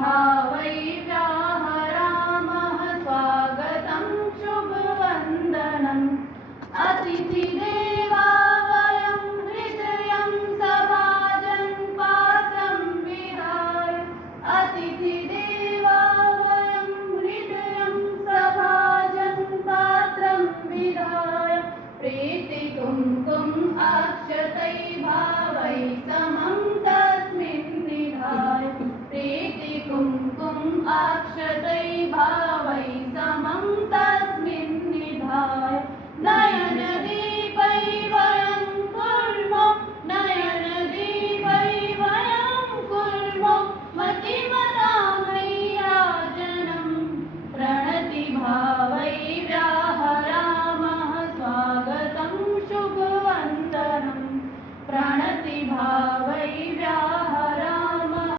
भावै व्याहरामः स्वागतं शुभवन्दनम् अतिथिदेवा वयं हृदयं सभाजन् पात्रं विधाय अतिथिदेवा वयं हृदयं सभाजन् पात्रं विधाय प्रीतिकुङ्कुम अक्षतै भावै समं तस्मिन् निधाय प्रीतिकुङ्कुम अक्षतै भावै समं तस्मिन् निधाय नयनदीपै वयं कुर्मो नयनदीपै वयं कुर्मो मतिमतामय्याजनं प्रणतिभावै व्याहरामः स्वागतं शुभवन्दनं प्रणतिभावै